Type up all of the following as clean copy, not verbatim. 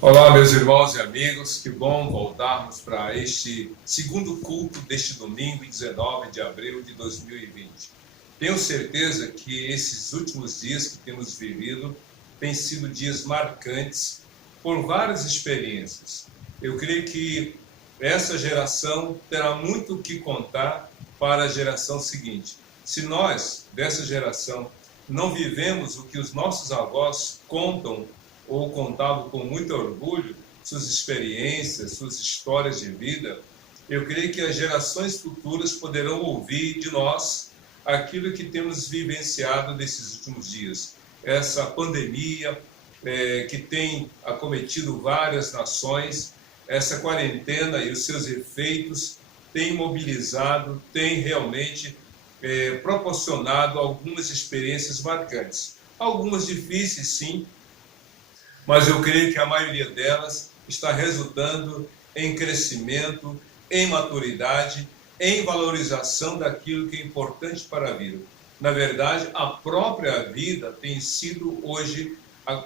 Olá, meus irmãos e amigos, que bom voltarmos para este segundo culto deste domingo, 19 de abril de 2020. Tenho certeza que esses últimos dias que temos vivido têm sido dias marcantes por várias experiências. Eu creio que essa geração terá muito o que contar para a geração seguinte. Se nós, dessa geração, não vivemos o que os nossos avós contam ou contavam com muito orgulho suas experiências, suas histórias de vida, eu creio que as gerações futuras poderão ouvir de nós aquilo que temos vivenciado nesses últimos dias. Essa pandemia que tem acometido várias nações, essa quarentena e os seus efeitos têm mobilizado, têm realmente proporcionado algumas experiências marcantes. Algumas difíceis, sim, mas eu creio que a maioria delas está resultando em crescimento, em maturidade, em valorização daquilo que é importante para a vida. Na verdade, a própria vida tem sido hoje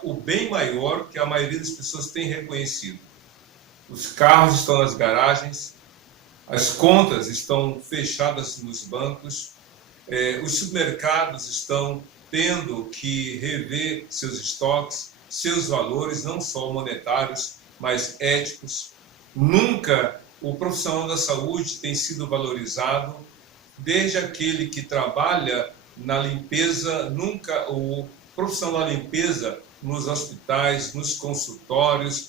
o bem maior que a maioria das pessoas tem reconhecido. Os carros estão nas garagens, as contas estão fechadas nos bancos, os supermercados estão tendo que rever seus estoques, seus valores, não só monetários, mas éticos. Nunca o profissional da saúde tem sido valorizado, desde aquele que trabalha na limpeza, nunca o profissional da limpeza nos hospitais, nos consultórios,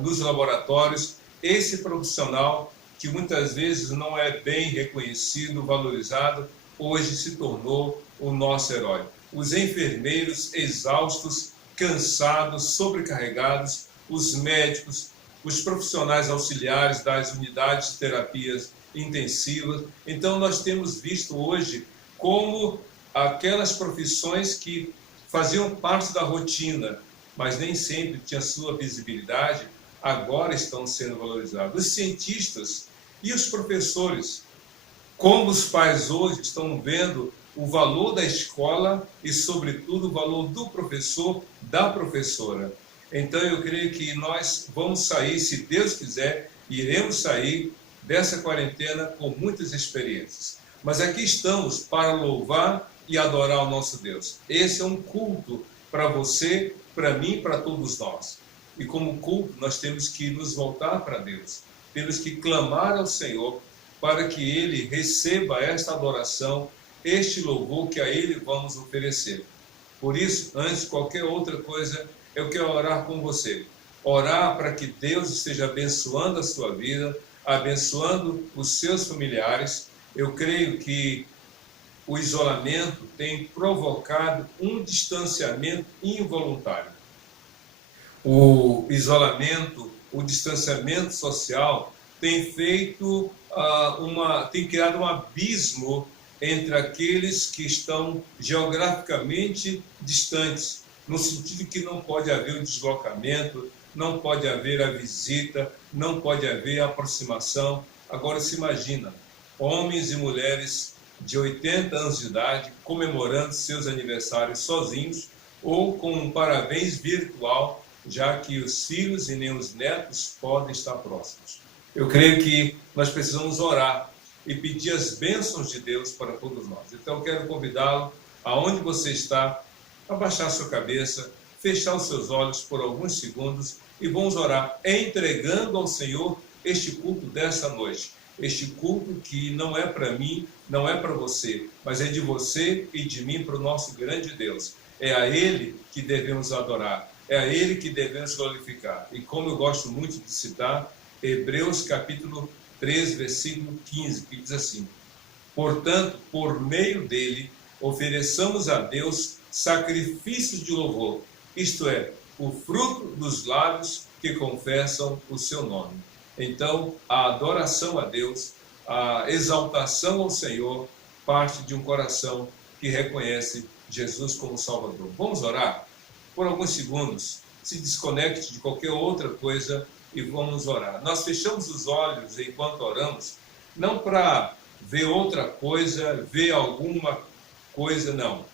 nos laboratórios, esse profissional que muitas vezes não é bem reconhecido, valorizado, hoje se tornou o nosso herói. Os enfermeiros exaustos, cansados, sobrecarregados, os médicos, os profissionais auxiliares das unidades de terapias intensivas. Então, nós temos visto hoje como aquelas profissões que faziam parte da rotina, mas nem sempre tinham sua visibilidade, agora estão sendo valorizados. Os cientistas e os professores, como os pais hoje estão vendo o valor da escola e, sobretudo, o valor do professor, da professora. Então, eu creio que nós vamos sair, se Deus quiser, iremos sair dessa quarentena com muitas experiências. Mas aqui estamos para louvar e adorar o nosso Deus. Esse é um culto para você, para mim, para todos nós. E como culto, nós temos que nos voltar para Deus. Temos que clamar ao Senhor para que Ele receba esta adoração, este louvor que a Ele vamos oferecer. Por isso, antes de qualquer outra coisa, eu quero orar com você. Orar para que Deus esteja abençoando a sua vida, abençoando os seus familiares. Eu creio que o isolamento tem provocado um distanciamento involuntário. O isolamento, o distanciamento social tem feito tem criado um abismo entre aqueles que estão geograficamente distantes, no sentido que não pode haver o deslocamento, não pode haver a visita, não pode haver a aproximação. Agora se imagina, homens e mulheres de 80 anos de idade comemorando seus aniversários sozinhos ou com um parabéns virtual, já que os filhos e nem os netos podem estar próximos. Eu creio que nós precisamos orar e pedir as bênçãos de Deus para todos nós. Então eu quero convidá-lo, aonde você está, a baixar sua cabeça, fechar os seus olhos por alguns segundos e vamos orar, entregando ao Senhor este culto dessa noite. Este culto que não é para mim, não é para você, mas é de você e de mim para o nosso grande Deus. É a Ele que devemos adorar, é a Ele que devemos glorificar. E como eu gosto muito de citar, Hebreus capítulo 3, versículo 15, que diz assim: portanto, por meio dele, ofereçamos a Deus sacrifícios de louvor, isto é, o fruto dos lábios que confessam o seu nome. Então, a adoração a Deus, a exaltação ao Senhor, parte de um coração que reconhece Jesus como Salvador. Vamos orar? Por alguns segundos, se desconecte de qualquer outra coisa e vamos orar. Nós fechamos os olhos enquanto oramos, não para ver outra coisa, ver alguma coisa, não.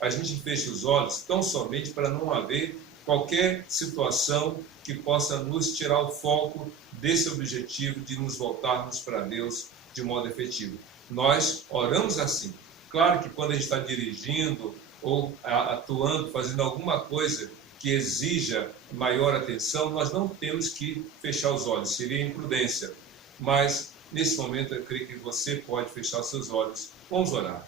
A gente fecha os olhos tão somente para não haver qualquer situação que possa nos tirar o foco desse objetivo de nos voltarmos para Deus de modo efetivo. Nós oramos assim. Claro que quando a gente está dirigindo ou atuando, fazendo alguma coisa que exija maior atenção, nós não temos que fechar os olhos, seria imprudência. Mas, nesse momento, eu creio que você pode fechar seus olhos. Vamos orar.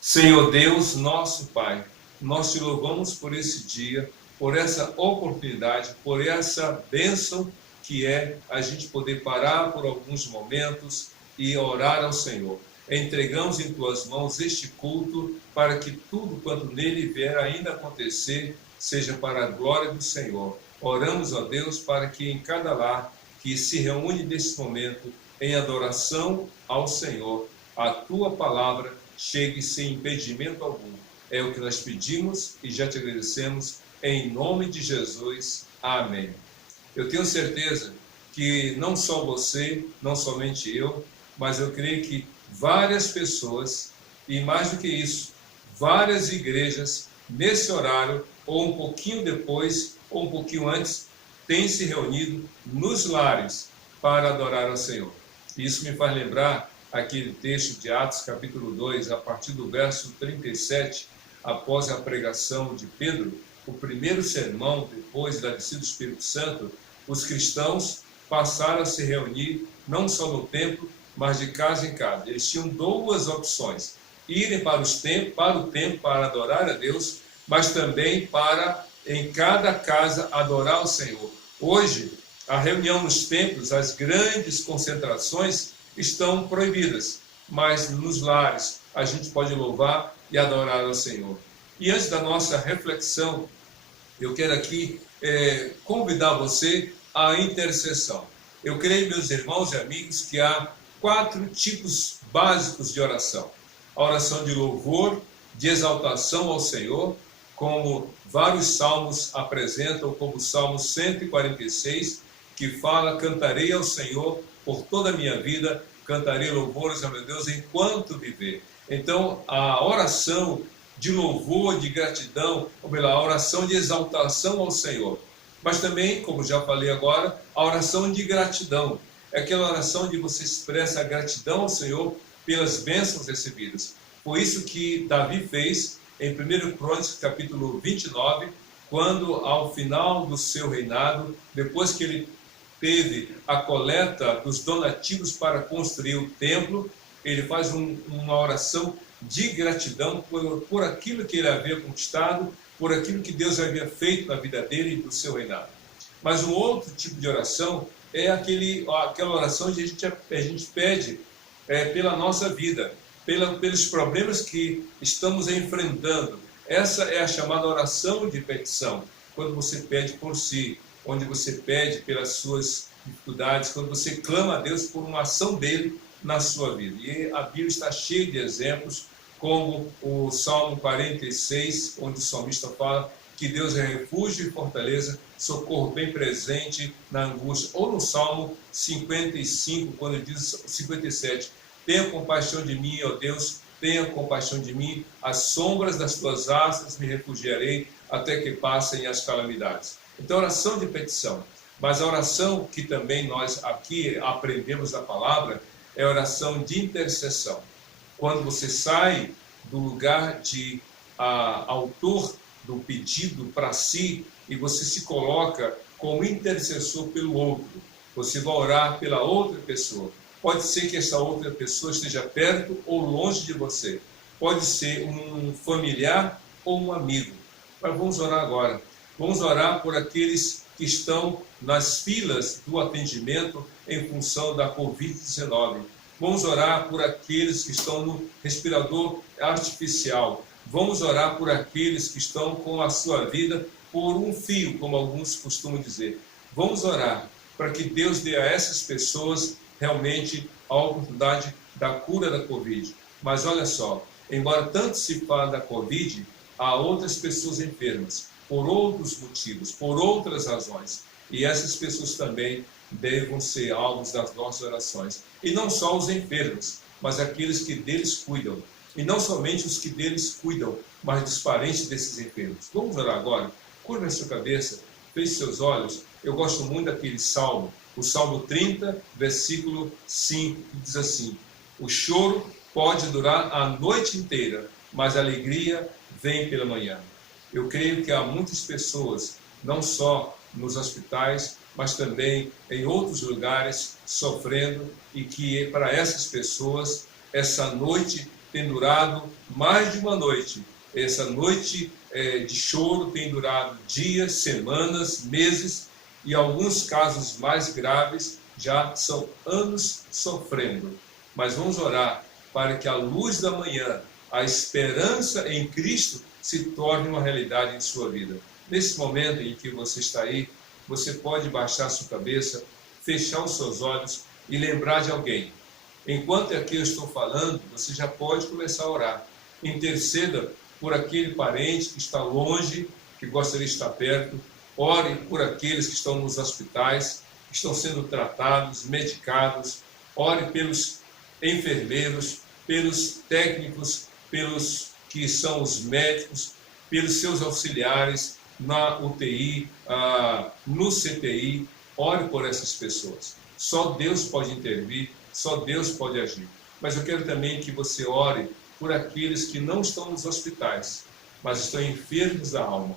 Senhor Deus, nosso Pai, nós te louvamos por esse dia, por essa oportunidade, por essa bênção que é a gente poder parar por alguns momentos e orar ao Senhor. Entregamos em tuas mãos este culto para que tudo quanto nele vier ainda acontecer seja para a glória do Senhor. Oramos, ó Deus, para que em cada lar que se reúne nesse momento em adoração ao Senhor, a tua palavra chegue sem impedimento algum. É o que nós pedimos e já te agradecemos em nome de Jesus. Amém. Eu tenho certeza que não só você, não somente eu, mas eu creio que várias pessoas, e mais do que isso, várias igrejas, nesse horário, ou um pouquinho depois, ou um pouquinho antes, têm se reunido nos lares para adorar ao Senhor. Isso me faz lembrar aquele texto de Atos, capítulo 2, a partir do verso 37, após a pregação de Pedro, o primeiro sermão, depois da descida do Espírito Santo, os cristãos passaram a se reunir, não só no templo, mas de casa em casa. Eles tinham duas opções: irem para o templo para adorar a Deus, mas também para, em cada casa, adorar o Senhor. Hoje, a reunião nos templos, as grandes concentrações estão proibidas, mas nos lares a gente pode louvar e adorar ao Senhor. E antes da nossa reflexão, eu quero aqui convidar você à intercessão. Eu creio, meus irmãos e amigos, que há 4 tipos básicos de oração. A oração de louvor, de exaltação ao Senhor, como vários salmos apresentam, como o Salmo 146, que fala: cantarei ao Senhor por toda a minha vida, cantarei louvores a meu Deus enquanto viver. Então, a oração de louvor, de gratidão, ou melhor, a oração de exaltação ao Senhor. Mas também, como já falei agora, a oração de gratidão. É aquela oração onde você expressa a gratidão ao Senhor pelas bênçãos recebidas. Foi isso que Davi fez em 1 Crônicas, capítulo 29, quando, ao final do seu reinado, depois que ele teve a coleta dos donativos para construir o templo, ele faz uma oração de gratidão por aquilo que ele havia conquistado, por aquilo que Deus havia feito na vida dele e do seu reinado. Mas um outro tipo de oração é aquela oração onde a gente pede pela nossa vida, pelos problemas que estamos enfrentando. Essa é a chamada oração de petição, quando você pede por si, onde você pede pelas suas dificuldades, quando você clama a Deus por uma ação dele na sua vida. E a Bíblia está cheia de exemplos, como o Salmo 46, onde o salmista fala que Deus é refúgio e fortaleza, socorro bem presente na angústia. Ou no Salmo 55, quando diz 57, tenha compaixão de mim, ó Deus, tenha compaixão de mim, às sombras das tuas asas me refugiarei, até que passem as calamidades. Então, oração de petição. Mas a oração que também nós aqui aprendemos da palavra é a oração de intercessão. Quando você sai do lugar de autor do pedido para si e você se coloca como intercessor pelo outro, você vai orar pela outra pessoa. Pode ser que essa outra pessoa esteja perto ou longe de você. Pode ser um familiar ou um amigo. Mas vamos orar agora. Vamos orar por aqueles que estão nas filas do atendimento em função da Covid-19. Vamos orar por aqueles que estão no respirador artificial. Vamos orar por aqueles que estão com a sua vida por um fio, como alguns costumam dizer. Vamos orar para que Deus dê a essas pessoas realmente a oportunidade da cura da Covid. Mas olha só, embora tanto se fale da Covid, há outras pessoas enfermas, por outros motivos, por outras razões. E essas pessoas também devem ser alvos das nossas orações. E não só os enfermos, mas aqueles que deles cuidam. E não somente os que deles cuidam, mas dos parentes desses enfermos. Vamos orar agora? curva a sua cabeça, feche seus olhos. Eu gosto muito daquele salmo, o Salmo 30, versículo 5, que diz assim: o choro pode durar a noite inteira, mas a alegria vem pela manhã. Eu creio que há muitas pessoas, não só nos hospitais, mas também em outros lugares, sofrendo, e que para essas pessoas, essa noite tem durado mais de uma noite. Essa noite de choro tem durado dias, semanas, meses, e alguns casos mais graves já são anos sofrendo. Mas vamos orar para que a luz da manhã, a esperança em Cristo, se torne uma realidade em sua vida. Nesse momento em que você está aí, você pode baixar sua cabeça, fechar os seus olhos e lembrar de alguém. Enquanto aqui eu estou falando, você já pode começar a orar. Interceda por aquele parente que está longe, que gostaria de estar perto. Ore por aqueles que estão nos hospitais, que estão sendo tratados, medicados. Ore pelos enfermeiros, pelos técnicos, pelos que são os médicos, pelos seus auxiliares na UTI, no CTI. Ore por essas pessoas. Só Deus pode intervir, só Deus pode agir. Mas eu quero também que você ore por aqueles que não estão nos hospitais, mas estão enfermos da alma.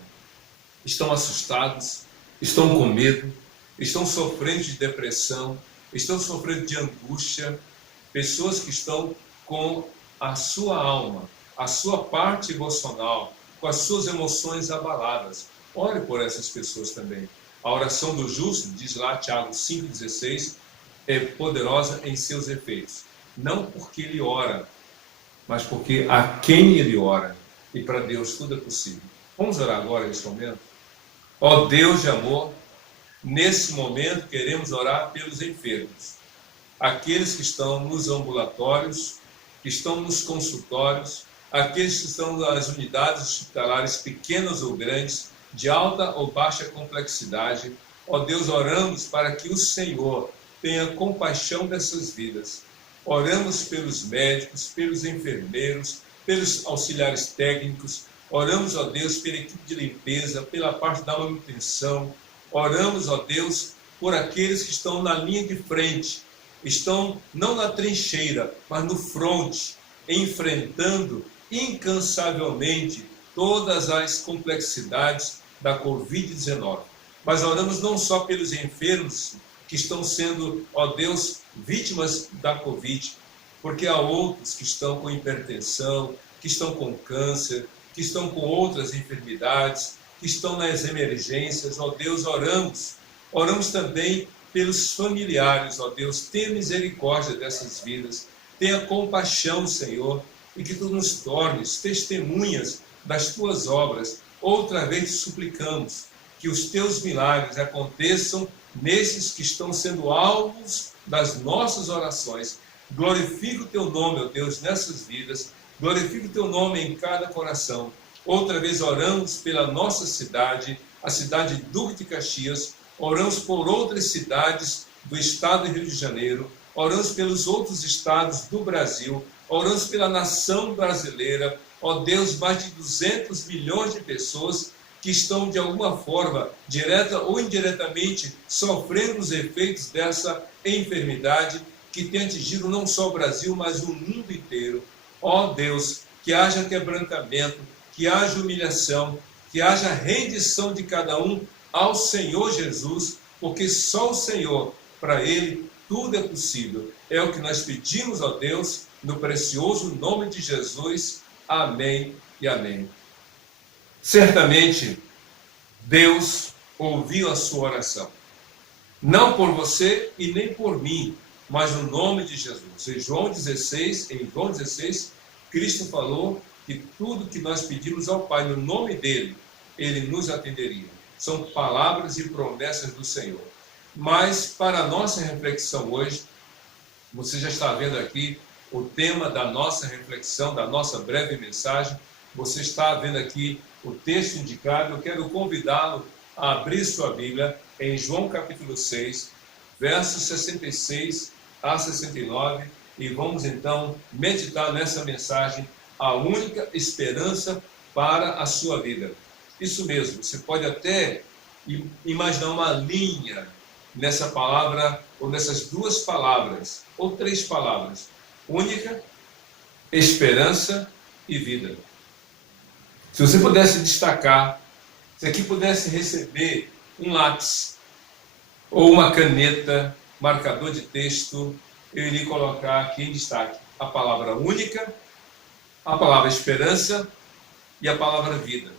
Estão assustados, estão com medo, estão sofrendo de depressão, estão sofrendo de angústia. Pessoas que estão com a sua alma, a sua parte emocional, com as suas emoções abaladas. Ore por essas pessoas também. A oração do justo, diz lá Tiago 5,16, é poderosa em seus efeitos. Não porque ele ora, mas porque a quem ele ora. E para Deus tudo é possível. Vamos orar agora nesse momento? Ó Deus de amor, nesse momento queremos orar pelos enfermos. Aqueles que estão nos ambulatórios, que estão nos consultórios, aqueles que estão nas unidades hospitalares pequenas ou grandes, de alta ou baixa complexidade. Ó Deus, oramos para que o Senhor tenha compaixão dessas vidas. Oramos pelos médicos, pelos enfermeiros, pelos auxiliares técnicos. Oramos, ó Deus, pela equipe de limpeza, pela parte da manutenção. Oramos, ó Deus, por aqueles que estão na linha de frente, estão não na trincheira, mas no fronte, enfrentando incansavelmente todas as complexidades da Covid-19. Mas oramos não só pelos enfermos que estão sendo, ó Deus, vítimas da Covid, porque há outros que estão com hipertensão, que estão com câncer, que estão com outras enfermidades, que estão nas emergências. Ó Deus, oramos também pelos familiares. Ó Deus, tenha misericórdia dessas vidas, tenha compaixão, Senhor, e que Tu nos tornes testemunhas das Tuas obras. Outra vez te suplicamos que os Teus milagres aconteçam nesses que estão sendo alvos das nossas orações. Glorifica o Teu nome, ó Deus, nessas vidas. Glorifica o Teu nome em cada coração. Outra vez oramos pela nossa cidade, a cidade de Duque de Caxias. Oramos por outras cidades do estado do Rio de Janeiro. Oramos pelos outros estados do Brasil. Oramos pela nação brasileira. Ó Deus, mais de 200 milhões de pessoas que estão de alguma forma, direta ou indiretamente, sofrendo os efeitos dessa enfermidade que tem atingido não só o Brasil, mas o mundo inteiro. Ó Deus, que haja quebrantamento, que haja humilhação, que haja rendição de cada um ao Senhor Jesus, porque só o Senhor, para Ele, tudo é possível. É o que nós pedimos, ó Deus, no precioso nome de Jesus. Amém e amém. Certamente, Deus ouviu a sua oração. Não por você e nem por mim, mas no nome de Jesus. Em João 16, Cristo falou que tudo que nós pedimos ao Pai no nome dele, ele nos atenderia. São palavras e promessas do Senhor. Mas para a nossa reflexão hoje, você já está vendo aqui o tema da nossa reflexão, da nossa breve mensagem. Você está vendo aqui o texto indicado. Eu quero convidá-lo a abrir sua Bíblia em João capítulo 6, versos 66 a 69, e vamos então meditar nessa mensagem, a única esperança para a sua vida. Isso mesmo, você pode até imaginar uma linha nessa palavra, ou nessas duas palavras, ou três palavras: única, esperança e vida. Se você pudesse destacar, se aqui pudesse receber um lápis, ou uma caneta, marcador de texto, eu iria colocar aqui em destaque a palavra única, a palavra esperança e a palavra vida.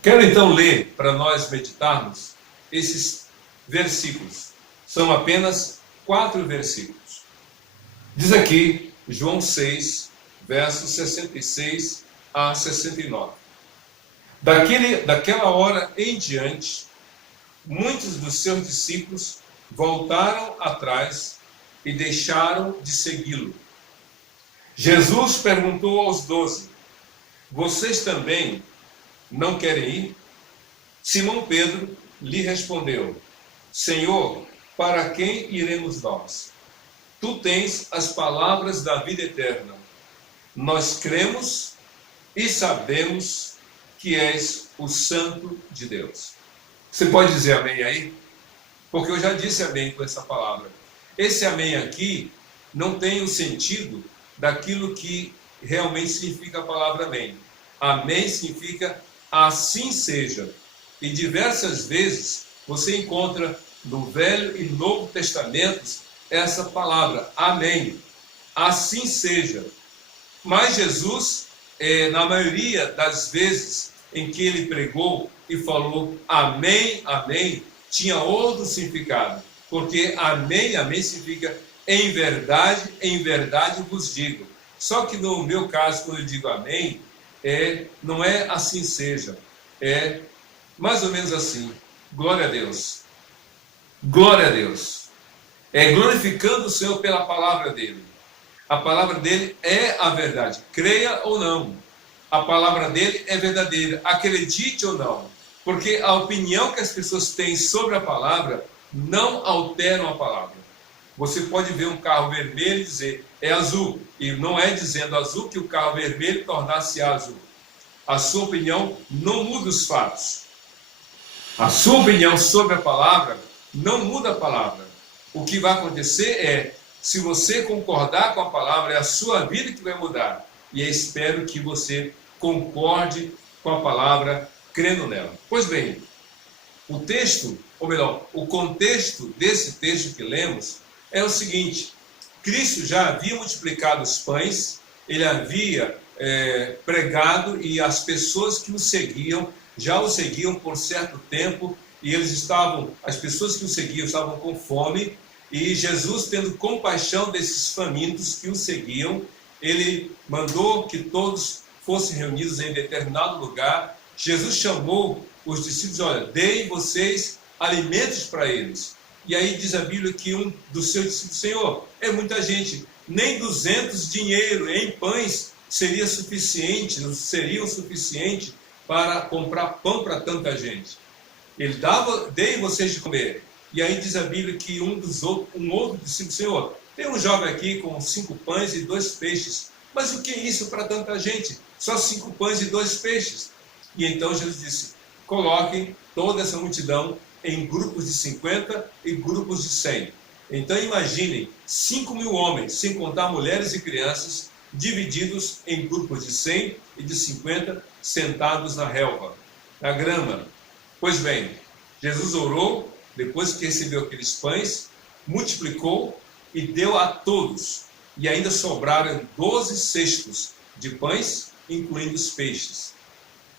Quero então ler, para nós meditarmos, esses versículos. São apenas 4 versículos. Diz aqui, João 6, versos 66 a 69. Daquela hora em diante, muitos dos seus discípulos voltaram atrás e deixaram de segui-lo. Jesus perguntou aos 12: vocês também não querem ir? Simão Pedro lhe respondeu: Senhor, para quem iremos nós? Tu tens as palavras da vida eterna. Nós cremos e sabemos que és o Santo de Deus. Você pode dizer amém aí? Porque eu já disse amém com essa palavra. Esse amém aqui não tem o sentido daquilo que realmente significa a palavra amém. Amém significa assim seja. E diversas vezes você encontra no Velho e Novo Testamentos essa palavra, amém. Assim seja. Mas Jesus, na maioria das vezes em que ele pregou e falou amém, amém, tinha outro significado. Porque amém, amém significa em verdade vos digo. Só que no meu caso, quando eu digo amém, não é assim seja. É mais ou menos assim. Glória a Deus. Glória a Deus. É glorificando o Senhor pela palavra dele. A palavra dele é a verdade. Creia ou não. A palavra dele é verdadeira. Acredite ou não. Porque a opinião que as pessoas têm sobre a palavra não alteram a palavra. Você pode ver um carro vermelho e dizer é azul. E não é dizendo azul que o carro vermelho tornasse azul. A sua opinião não muda os fatos. A sua opinião sobre a palavra não muda a palavra. O que vai acontecer é, se você concordar com a palavra, é a sua vida que vai mudar. E eu espero que você concorde com a palavra, crendo nela. Pois bem, o texto, ou melhor, o contexto desse texto que lemos é o seguinte: Cristo já havia multiplicado os pães, ele havia pregado, e as pessoas que o seguiam, já o seguiam por certo tempo, e as pessoas que o seguiam estavam com fome, e Jesus, tendo compaixão desses famintos que o seguiam, ele mandou que todos fossem reunidos em determinado lugar. Jesus chamou os discípulos: olha, deem vocês alimentos para eles. E aí diz a Bíblia que um dos seus discípulos: Senhor, é muita gente, nem 200 dinheiro em pães seria suficiente, não seria o suficiente para comprar pão para tanta gente. Ele dava: deem vocês de comer. E aí diz a Bíblia que um outro discípulo: Senhor, tem um jovem aqui com 5 pães e 2 peixes. Mas o que é isso para tanta gente? Só 5 pães e 2 peixes. E então Jesus disse: coloquem toda essa multidão em grupos de 50 e grupos de 100. Então imaginem 5.000 homens, sem contar mulheres e crianças, divididos em grupos de 100 e de 50, sentados na relva, na grama. Pois bem, Jesus orou, depois que recebeu aqueles pães, multiplicou e deu a todos. E ainda sobraram 12 cestos de pães, incluindo os peixes.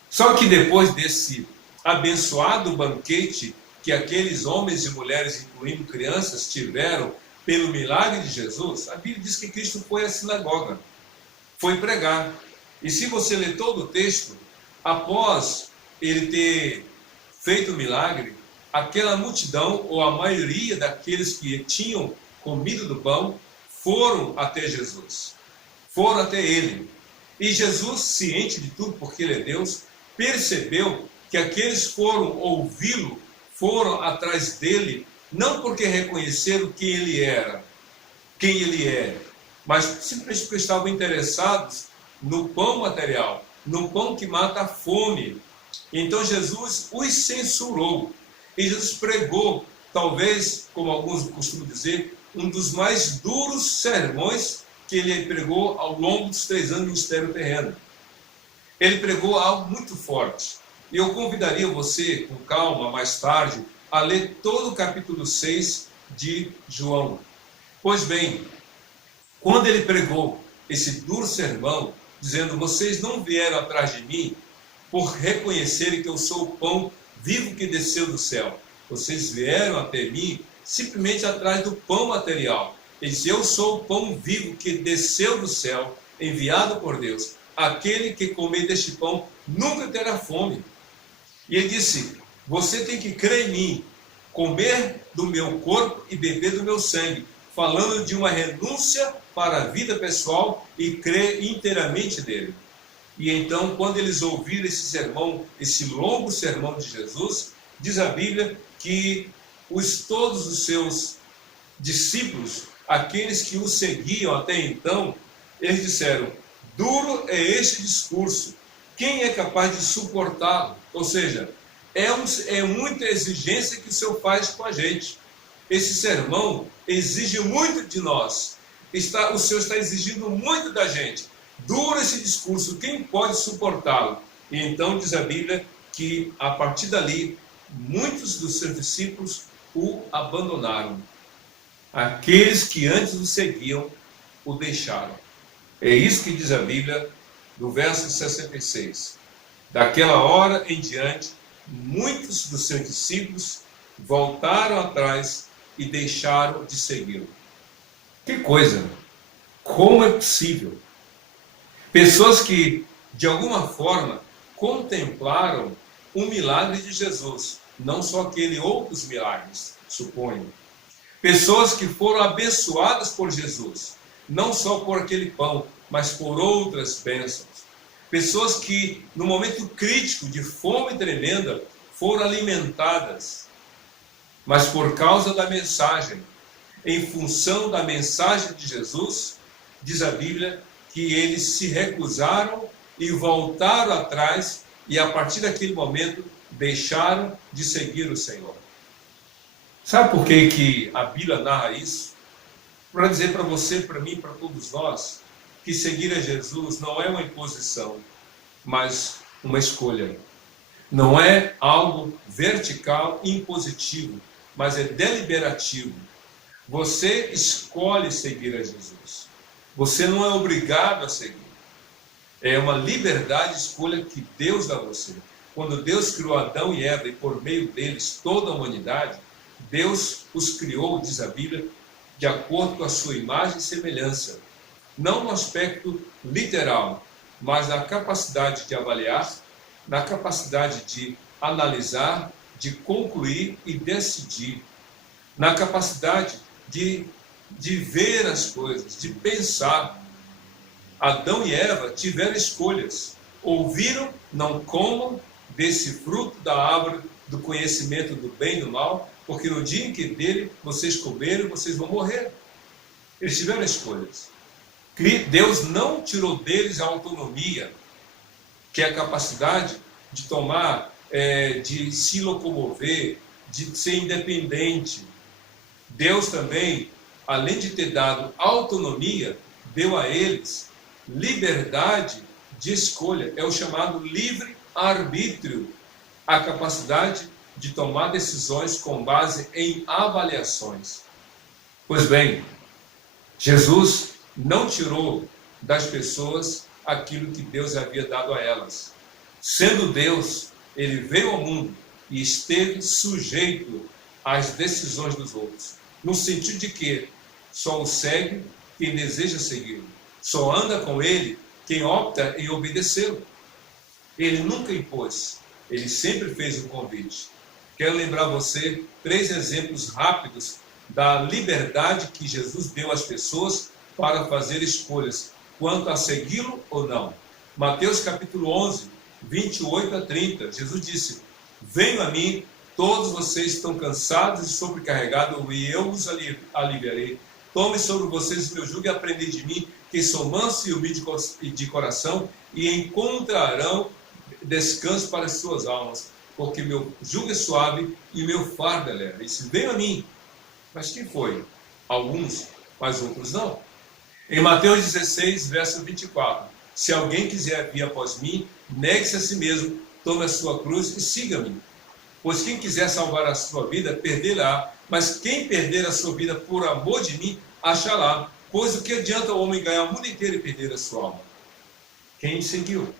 Só que depois desse abençoado banquete que aqueles homens e mulheres, incluindo crianças, tiveram pelo milagre de Jesus, a Bíblia diz que Cristo foi à sinagoga, foi pregar. E se você ler todo o texto, após ele ter feito o milagre, aquela multidão, ou a maioria daqueles que tinham comido do pão, foram até Jesus, foram até ele. E Jesus, ciente de tudo, porque ele é Deus, percebeu que aqueles foram ouvi-lo, foram atrás dele, não porque reconheceram quem ele era, quem ele é, mas simplesmente porque estavam interessados no pão material, no pão que mata a fome. Então Jesus os censurou. E Jesus pregou, talvez, como alguns costumam dizer, um dos mais duros sermões que ele pregou ao longo dos 3 anos do ministério terreno. Ele pregou algo muito forte. E eu convidaria você, com calma, mais tarde, a ler todo o capítulo 6 de João. Pois bem, quando ele pregou esse duro sermão, dizendo: vocês não vieram atrás de mim por reconhecerem que eu sou o pão vivo que desceu do céu. Vocês vieram até mim simplesmente atrás do pão material. Ele disse: eu sou o pão vivo que desceu do céu, enviado por Deus. Aquele que comer deste pão nunca terá fome. E ele disse: você tem que crer em mim, comer do meu corpo e beber do meu sangue, falando de uma renúncia para a vida pessoal e crer inteiramente nele. E então, quando eles ouviram esse sermão, esse longo sermão de Jesus, diz a Bíblia que todos os seus discípulos, aqueles que o seguiam até então, eles disseram: duro é este discurso, quem é capaz de suportá-lo? Ou seja, é muita exigência que o Senhor faz com a gente. Esse sermão exige muito de nós. O Senhor está exigindo muito da gente. Duro esse discurso, quem pode suportá-lo? E então diz a Bíblia que a partir dali, muitos dos seus discípulos o abandonaram. Aqueles que antes o seguiam, o deixaram. É isso que diz a Bíblia no verso 66. Daquela hora em diante, muitos dos seus discípulos voltaram atrás e deixaram de segui-lo. Que coisa! Como é possível? Pessoas que, de alguma forma, contemplaram o milagre de Jesus, não só aquele, outros milagres, suponho. Pessoas que foram abençoadas por Jesus, não só por aquele pão, mas por outras bênçãos. Pessoas que, no momento crítico de fome tremenda, foram alimentadas, mas por causa da mensagem, em função da mensagem de Jesus, diz a Bíblia que eles se recusaram e voltaram atrás, e a partir daquele momento deixaram de seguir o Senhor. Sabe por que a Bíblia narra isso? Para dizer para você, para mim, para todos nós, que seguir a Jesus não é uma imposição, mas uma escolha. Não é algo vertical e impositivo, mas é deliberativo. Você escolhe seguir a Jesus. Você não é obrigado a seguir. É uma liberdade de escolha que Deus dá a você. Quando Deus criou Adão e Eva e por meio deles toda a humanidade, Deus os criou, diz a Bíblia, de acordo com a sua imagem e semelhança. Não no aspecto literal, mas na capacidade de avaliar, na capacidade de analisar, de concluir e decidir, na capacidade de ver as coisas, de pensar. Adão e Eva tiveram escolhas. Ouviram: não comam desse fruto da árvore do conhecimento do bem e do mal, porque no dia em que dele vocês comerem, vocês vão morrer. Eles tiveram escolhas. Deus não tirou deles a autonomia, que é a capacidade de tomar, de se locomover, de ser independente. Deus também, além de ter dado autonomia, deu a eles liberdade de escolha. É o chamado livre-arbítrio, a capacidade de tomar decisões com base em avaliações. Pois bem, Jesus não tirou das pessoas aquilo que Deus havia dado a elas. Sendo Deus, ele veio ao mundo e esteve sujeito às decisões dos outros, no sentido de que só o segue quem deseja segui-lo, só anda com ele quem opta em obedecê-lo. Ele nunca impôs, ele sempre fez um convite. Quero lembrar você 3 exemplos rápidos da liberdade que Jesus deu às pessoas para fazer escolhas quanto a segui-lo ou não. Mateus capítulo 11, 28 a 30, Jesus disse: venham a mim, todos vocês estão cansados e sobrecarregados, e eu os aliviarei. Tomem sobre vocês o meu jugo e aprendei de mim, que sou manso e humilde de coração, e encontrarão descanso para as suas almas, porque meu jugo é suave e meu fardo é leve. Ele disse: venha a mim. Mas quem foi? Alguns, mas outros não. Em Mateus 16, verso 24: se alguém quiser vir após mim, negue-se a si mesmo, tome a sua cruz e siga-me. Pois quem quiser salvar a sua vida, perdê-la. Mas quem perder a sua vida por amor de mim, achará. Pois o que adianta o homem ganhar o mundo inteiro e perder a sua alma? Quem seguiu?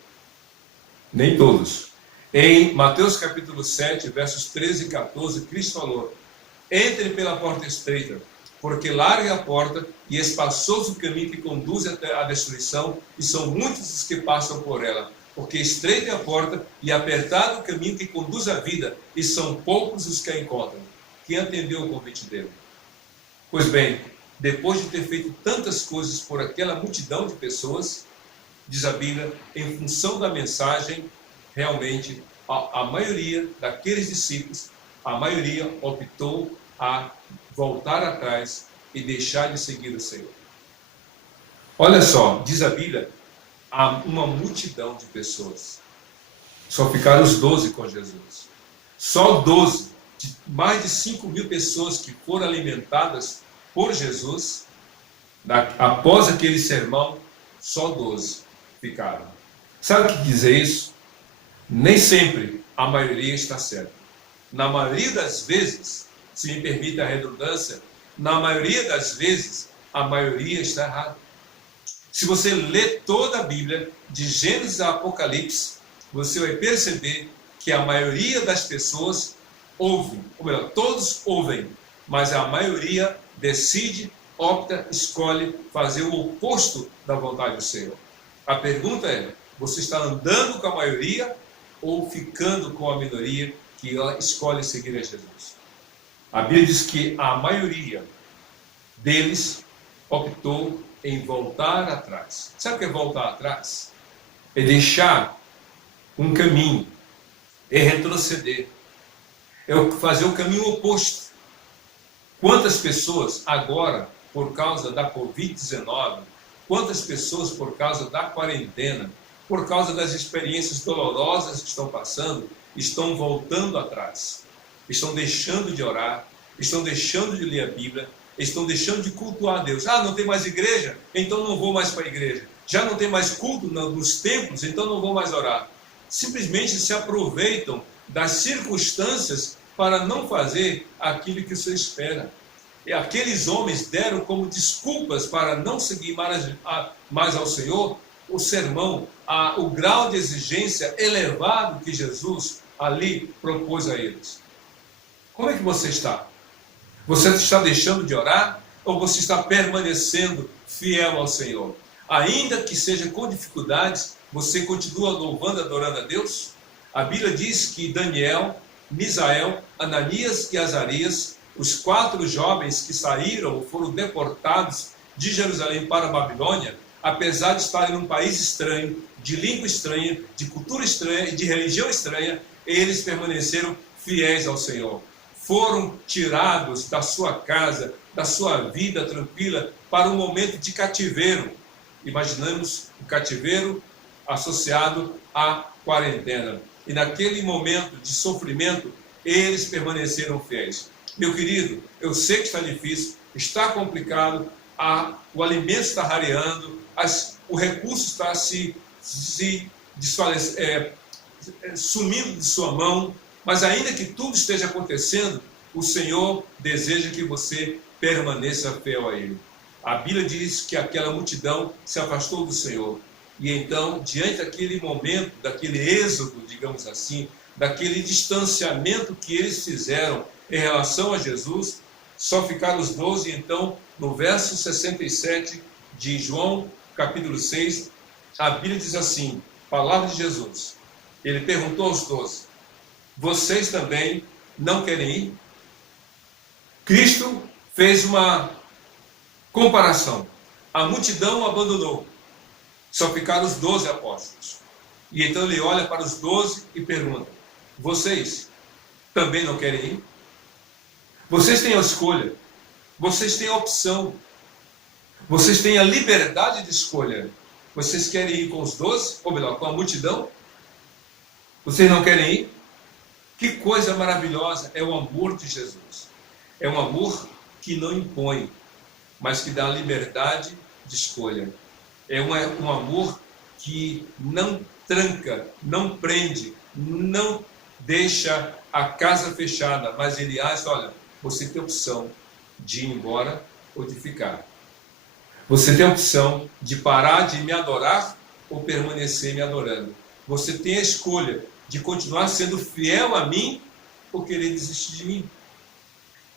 Nem todos. Em Mateus capítulo 7, versos 13 e 14, Cristo falou: entre pela porta estreita, porque larga é a porta e espaçoso o caminho que conduz até a destruição, e são muitos os que passam por ela. Porque estreita é a porta e apertado o caminho que conduz à vida, e são poucos os que a encontram. Quem atendeu o convite dele? Pois bem, depois de ter feito tantas coisas por aquela multidão de pessoas, diz a Bíblia, em função da mensagem, realmente a maioria daqueles discípulos, a maioria optou a voltar atrás e deixar de seguir o Senhor. Olha só, diz a Bíblia, há uma multidão de pessoas. Só ficaram os 12 com Jesus. Só 12, de mais de 5.000 pessoas que foram alimentadas por Jesus, após aquele sermão, só 12 ficaram. Sabe o que quer dizer isso? Nem sempre a maioria está certa. Na maioria das vezes, se me permite a redundância, na maioria das vezes, a maioria está errada. Se você ler toda a Bíblia, de Gênesis a Apocalipse, você vai perceber que a maioria das pessoas ouve, ou melhor, todos ouvem, mas a maioria decide, opta, escolhe fazer o oposto da vontade do Senhor. A pergunta é: você está andando com a maioria ou ficando com a minoria que escolhe seguir a Jesus? A Bíblia diz que a maioria deles optou em voltar atrás. Sabe o que é voltar atrás? É deixar um caminho, é retroceder, é fazer o caminho oposto. Quantas pessoas agora, por causa da Covid-19, quantas pessoas por causa da quarentena, por causa das experiências dolorosas que estão passando, estão voltando atrás, estão deixando de orar, estão deixando de ler a Bíblia, estão deixando de cultuar a Deus. Ah, não tem mais igreja? Então não vou mais para a igreja. Já não tem mais culto nos templos? Então não vou mais orar. Simplesmente se aproveitam das circunstâncias para não fazer aquilo que você espera. E aqueles homens deram como desculpas para não seguir mais ao Senhor o sermão, o grau de exigência elevado que Jesus ali propôs a eles. Como é que você está? Você está deixando de orar ou você está permanecendo fiel ao Senhor? Ainda que seja com dificuldades, você continua louvando, adorando a Deus? A Bíblia diz que Daniel, Misael, Ananias e Azarias, os 4 jovens que saíram, foram deportados de Jerusalém para a Babilônia, apesar de estarem num país estranho, de língua estranha, de cultura estranha e de religião estranha, eles permaneceram fiéis ao Senhor. Foram tirados da sua casa, da sua vida tranquila, para um momento de cativeiro. Imaginamos o cativeiro associado à quarentena. E naquele momento de sofrimento, eles permaneceram fiéis. Meu querido, eu sei que está difícil, está complicado, o alimento está rareando, o recurso está sumindo de sua mão, mas ainda que tudo esteja acontecendo, o Senhor deseja que você permaneça fiel a Ele. A Bíblia diz que aquela multidão se afastou do Senhor. E então, diante daquele momento, daquele êxodo, digamos assim, daquele distanciamento que eles fizeram em relação a Jesus, só ficaram os 12. Então, no verso 67 de João, capítulo 6, a Bíblia diz assim, palavra de Jesus. Ele perguntou aos 12, vocês também não querem ir? Cristo fez uma comparação. A multidão o abandonou. Só ficaram os 12 apóstolos. E então ele olha para os 12 e pergunta, vocês também não querem ir? Vocês têm a escolha. Vocês têm a opção. Vocês têm a liberdade de escolha. Vocês querem ir com os 12? Ou melhor, com a multidão? Vocês não querem ir? Que coisa maravilhosa é o amor de Jesus. É um amor que não impõe, mas que dá liberdade de escolha. É um amor que não tranca, não prende, não deixa a casa fechada, mas ele acha, olha, você tem a opção de ir embora ou de ficar. Você tem a opção de parar de me adorar ou permanecer me adorando. Você tem a escolha de continuar sendo fiel a mim ou querer desistir de mim.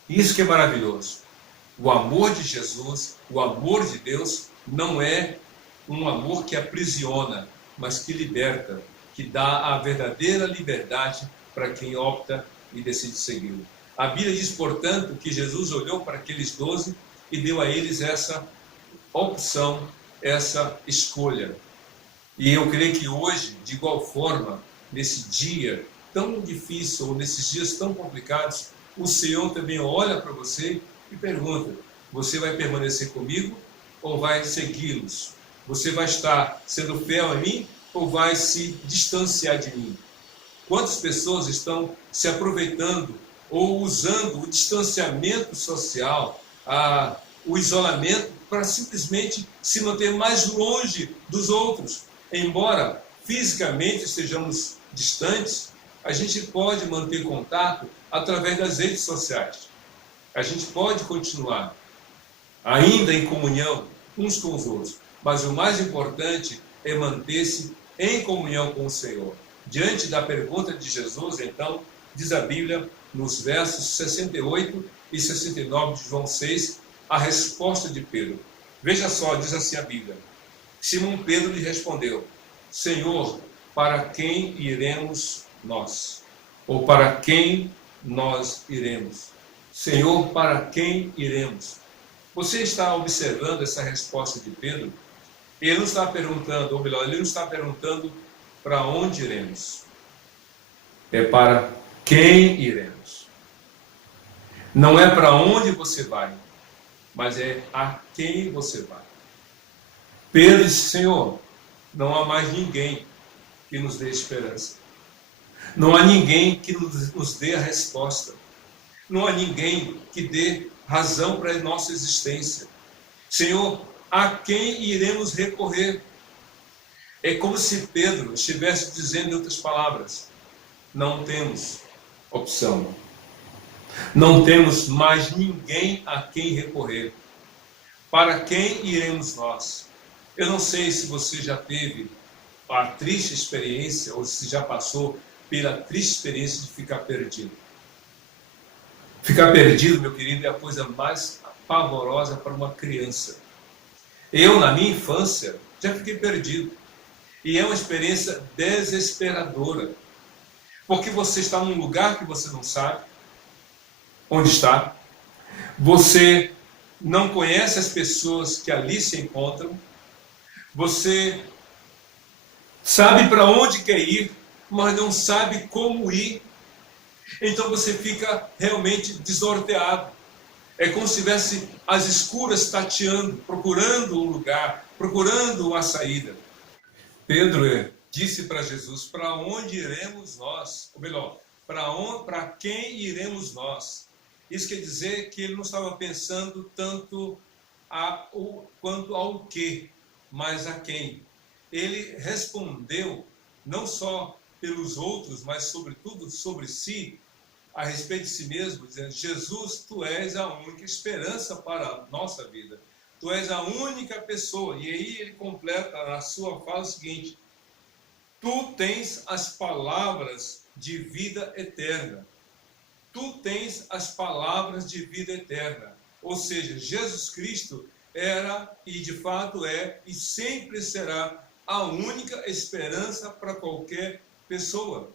Isso que é maravilhoso. O amor de Jesus, o amor de Deus, não é um amor que aprisiona, mas que liberta, que dá a verdadeira liberdade para quem opta e decide segui-lo. A Bíblia diz, portanto, que Jesus olhou para aqueles 12 e deu a eles essa opção, essa escolha. E eu creio que hoje, de igual forma, nesse dia tão difícil, ou nesses dias tão complicados, o Senhor também olha para você e pergunta, você vai permanecer comigo ou vai segui-los? Você vai estar sendo fiel a mim ou vai se distanciar de mim? Quantas pessoas estão se aproveitando ou usando o distanciamento social, o isolamento, para simplesmente se manter mais longe dos outros? Embora fisicamente estejamos distantes, a gente pode manter contato através das redes sociais. A gente pode continuar ainda em comunhão uns com os outros, mas o mais importante é manter-se em comunhão com o Senhor. Diante da pergunta de Jesus, então, diz a Bíblia, nos versos 68 e 69 de João 6, a resposta de Pedro. Veja só, diz assim a Bíblia. Simão Pedro lhe respondeu, Senhor, para quem iremos nós? Ou para quem nós iremos? Senhor, para quem iremos? Você está observando essa resposta de Pedro? Ele não está perguntando, ou melhor, ele não está perguntando para onde iremos. É para quem iremos. Não é para onde você vai, mas é a quem você vai. Pedro disse, Senhor, não há mais ninguém que nos dê esperança. Não há ninguém que nos dê a resposta. Não há ninguém que dê razão para a nossa existência. Senhor, a quem iremos recorrer? É como se Pedro estivesse dizendo, em outras palavras, não temos opção. Não temos mais ninguém a quem recorrer. Para quem iremos nós? Eu não sei se você já teve a triste experiência, ou se já passou pela triste experiência de ficar perdido. Ficar perdido, meu querido, é a coisa mais pavorosa para uma criança. Eu, na minha infância, já fiquei perdido. E é uma experiência desesperadora. Porque você está num lugar que você não sabe onde está. Você não conhece as pessoas que ali se encontram. Você sabe para onde quer ir, mas não sabe como ir. Então você fica realmente desnorteado. É como se estivesse às escuras tateando, procurando um lugar, procurando uma saída. Pedro disse para Jesus, para onde iremos nós? Ou melhor, para quem iremos nós? Isso quer dizer que ele não estava pensando tanto quanto ao que, mas a quem. Ele respondeu não só pelos outros, mas sobretudo sobre si, a respeito de si mesmo, dizendo, Jesus, tu és a única esperança para a nossa vida. Tu és a única pessoa. E aí ele completa a sua fala o seguinte, tu tens as palavras de vida eterna. Tu tens as palavras de vida eterna. Ou seja, Jesus Cristo era e de fato é e sempre será a única esperança para qualquer pessoa.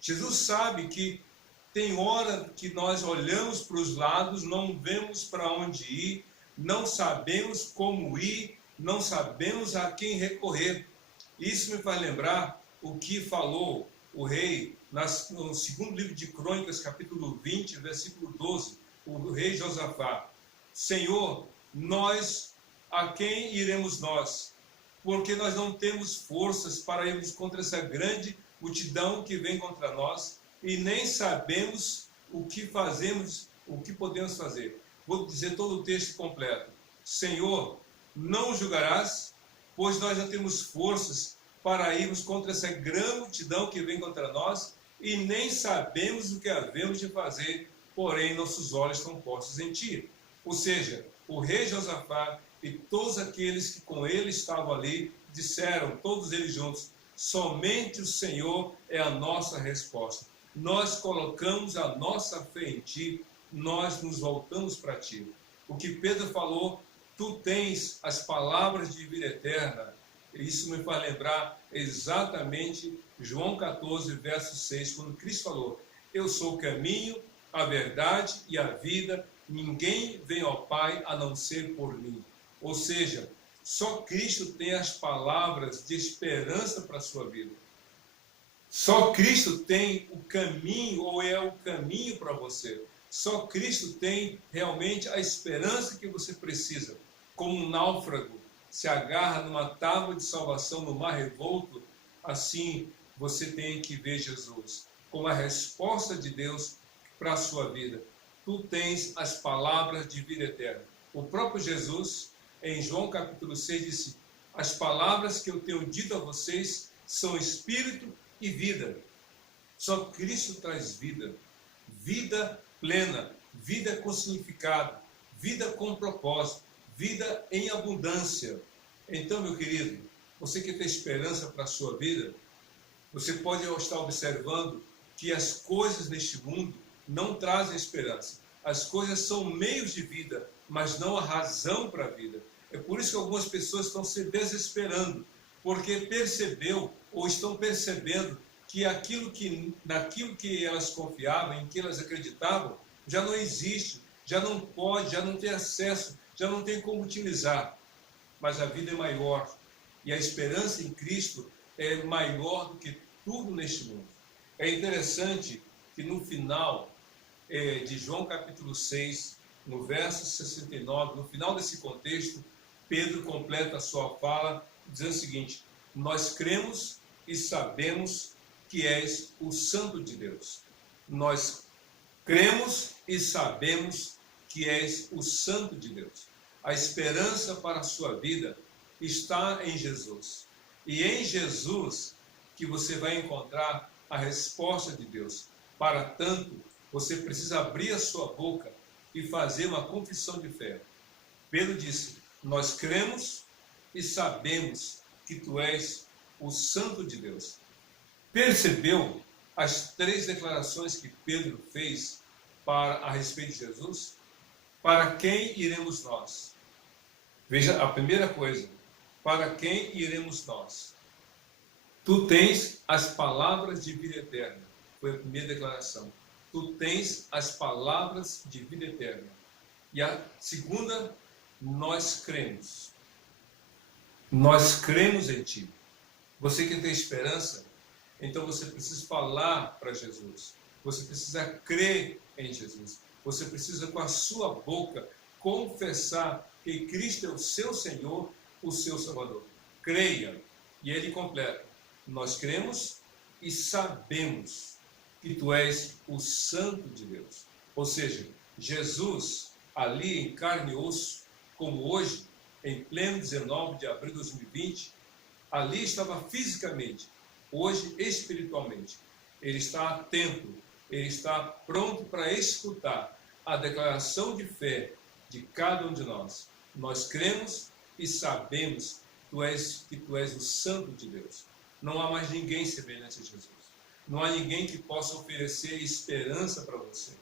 Jesus sabe que tem hora que nós olhamos para os lados, não vemos para onde ir, não sabemos como ir, não sabemos a quem recorrer. Isso me faz lembrar o que falou o rei no segundo livro de Crônicas, capítulo 20, versículo 12, o rei Josafá. Senhor, a quem iremos nós? Porque nós não temos forças para irmos contra essa grande multidão que vem contra nós e nem sabemos o que fazemos, o que podemos fazer. Vou dizer todo o texto completo. Senhor, não julgarás, pois nós já temos forças para irmos contra essa grande multidão que vem contra nós e nem sabemos o que havemos de fazer, porém nossos olhos estão postos em ti. Ou seja, o rei Josafá e todos aqueles que com ele estavam ali disseram, todos eles juntos, somente o Senhor é a nossa resposta. Nós colocamos a nossa fé em ti, nós nos voltamos para ti. O que Pedro falou, tu tens as palavras de vida eterna. Isso me faz lembrar exatamente João 14, verso 6, quando Cristo falou, eu sou o caminho, a verdade e a vida, ninguém vem ao Pai a não ser por mim. Ou seja, só Cristo tem as palavras de esperança para a sua vida. Só Cristo tem o caminho, ou é o caminho para você. Só Cristo tem realmente a esperança que você precisa. Como um náufrago se agarra numa tábua de salvação no mar revolto, assim você tem que ver Jesus como a resposta de Deus para a sua vida. Tu tens as palavras de vida eterna. O próprio Jesus, em João capítulo 6, disse, as palavras que eu tenho dito a vocês são espírito e vida. Só Cristo traz vida. Vida plena, vida com significado, vida com propósito, vida em abundância. Então, meu querido, você que tem esperança para a sua vida, você pode estar observando que as coisas neste mundo não trazem esperança. As coisas são meios de vida, mas não a razão para a vida. É por isso que algumas pessoas estão se desesperando, porque percebeu ou estão percebendo que naquilo que elas confiavam, em que elas acreditavam, já não existe, já não pode, já não tem acesso, já não tem como utilizar. Mas a vida é maior e a esperança em Cristo é maior do que tudo neste mundo. É interessante que no final de João capítulo 6, no verso 69, no final desse contexto, Pedro completa a sua fala dizendo o seguinte, nós cremos e sabemos que és o Santo de Deus. Nós cremos e sabemos que és o Santo de Deus. A esperança para a sua vida está em Jesus. E em Jesus que você vai encontrar a resposta de Deus. Para tanto, você precisa abrir a sua boca e fazer uma confissão de fé. Pedro disse, nós cremos e sabemos que tu és o Santo de Deus. Percebeu as três declarações que Pedro fez a respeito de Jesus? Para quem iremos nós? Veja a primeira coisa, para quem iremos nós? Tu tens as palavras de vida eterna. Foi a primeira declaração. Tu tens as palavras de vida eterna. E a segunda, nós cremos. Nós cremos em ti. Você que tem esperança, então você precisa falar para Jesus. Você precisa crer em Jesus. Você precisa com a sua boca confessar que Cristo é o seu Senhor, o seu Salvador. Creia. E ele completa. Nós cremos e sabemos que tu és o Santo de Deus. Ou seja, Jesus, ali em carne e osso, como hoje, em pleno 19 de abril de 2020, ali estava fisicamente, hoje espiritualmente. Ele está atento, ele está pronto para escutar a declaração de fé de cada um de nós. Nós cremos e sabemos que tu és o Santo de Deus. Não há mais ninguém semelhante a Jesus. Não há ninguém que possa oferecer esperança para você.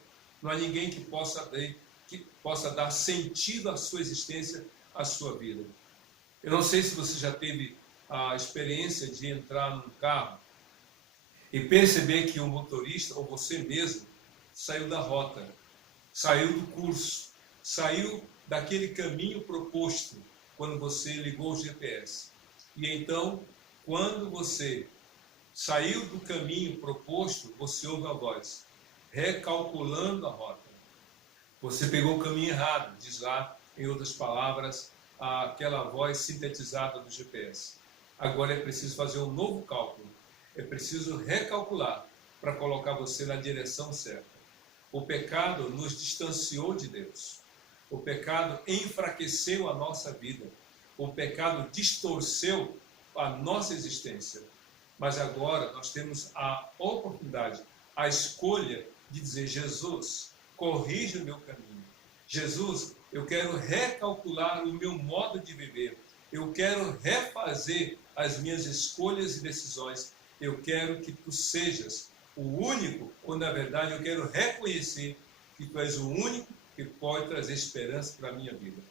Não há ninguém que possa dar sentido à sua existência, à sua vida. Eu não sei se você já teve a experiência de entrar num carro e perceber que o motorista, ou você mesmo, saiu da rota, saiu do curso, saiu daquele caminho proposto quando você ligou o GPS. E então, quando você saiu do caminho proposto, você ouve a voz, recalculando a rota. Você pegou o caminho errado, diz lá, em outras palavras, aquela voz sintetizada do GPS. Agora é preciso fazer um novo cálculo. É preciso recalcular para colocar você na direção certa. O pecado nos distanciou de Deus. O pecado enfraqueceu a nossa vida. O pecado distorceu a nossa existência. Mas agora nós temos a oportunidade, a escolha de dizer: Jesus, corrija o meu caminho. Jesus, eu quero recalcular o meu modo de viver. Eu quero refazer as minhas escolhas e decisões. Eu quero que tu sejas o único, ou na verdade eu quero reconhecer que tu és o único que pode trazer esperança para a minha vida.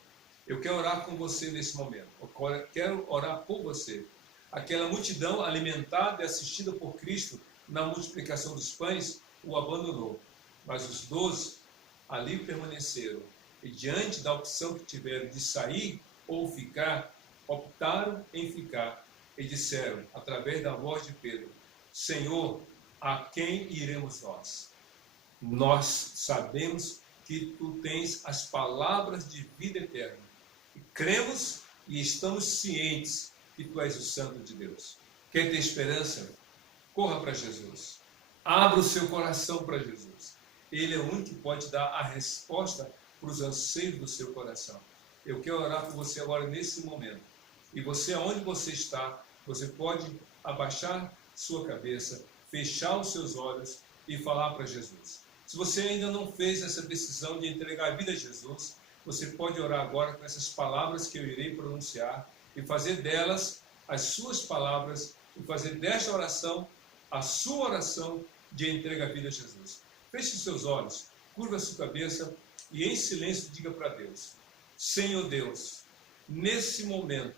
Eu quero orar com você nesse momento. Eu quero orar por você. Aquela multidão alimentada e assistida por Cristo na multiplicação dos pães o abandonou. Mas os 12 ali permaneceram. E diante da opção que tiveram de sair ou ficar, optaram em ficar e disseram, através da voz de Pedro: Senhor, a quem iremos nós? Nós sabemos que tu tens as palavras de vida eterna. E cremos e estamos cientes que tu és o Santo de Deus. Quem tem esperança, corra para Jesus. Abra o seu coração para Jesus. Ele é o único que pode dar a resposta para os anseios do seu coração. Eu quero orar por você agora nesse momento. E você, aonde você está, você pode abaixar sua cabeça, fechar os seus olhos e falar para Jesus. Se você ainda não fez essa decisão de entregar a vida a Jesus, você pode orar agora com essas palavras que eu irei pronunciar e fazer delas as suas palavras e fazer desta oração a sua oração de entrega a vida a Jesus. Feche os seus olhos, curva a sua cabeça e em silêncio diga para Deus: Senhor Deus, nesse momento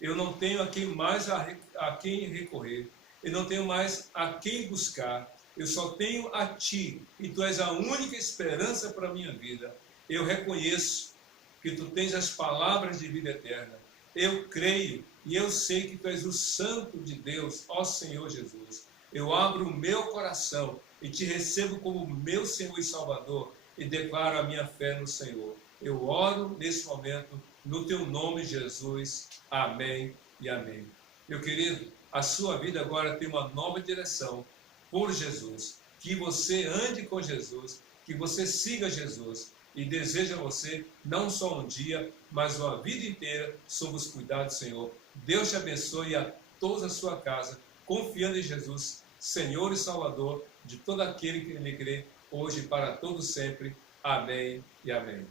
eu não tenho a quem mais a quem recorrer, eu não tenho mais a quem buscar, eu só tenho a Ti, e Tu és a única esperança para a minha vida. Eu reconheço que Tu tens as palavras de vida eterna. Eu creio e eu sei que Tu és o Santo de Deus, ó Senhor Jesus. Eu abro o meu coração e Te recebo como meu Senhor e Salvador e declaro a minha fé no Senhor. Eu oro nesse momento no Teu nome, Jesus. Amém e amém. Meu querido, a sua vida agora tem uma nova direção por Jesus. Que você ande com Jesus, que você siga Jesus e deseja você não só um dia, mas uma vida inteira sob os cuidados do Senhor. Deus te abençoe a toda a sua casa, confiando em Jesus, Senhor e Salvador de todo aquele que nele crê, hoje e para todo sempre. Amém e amém.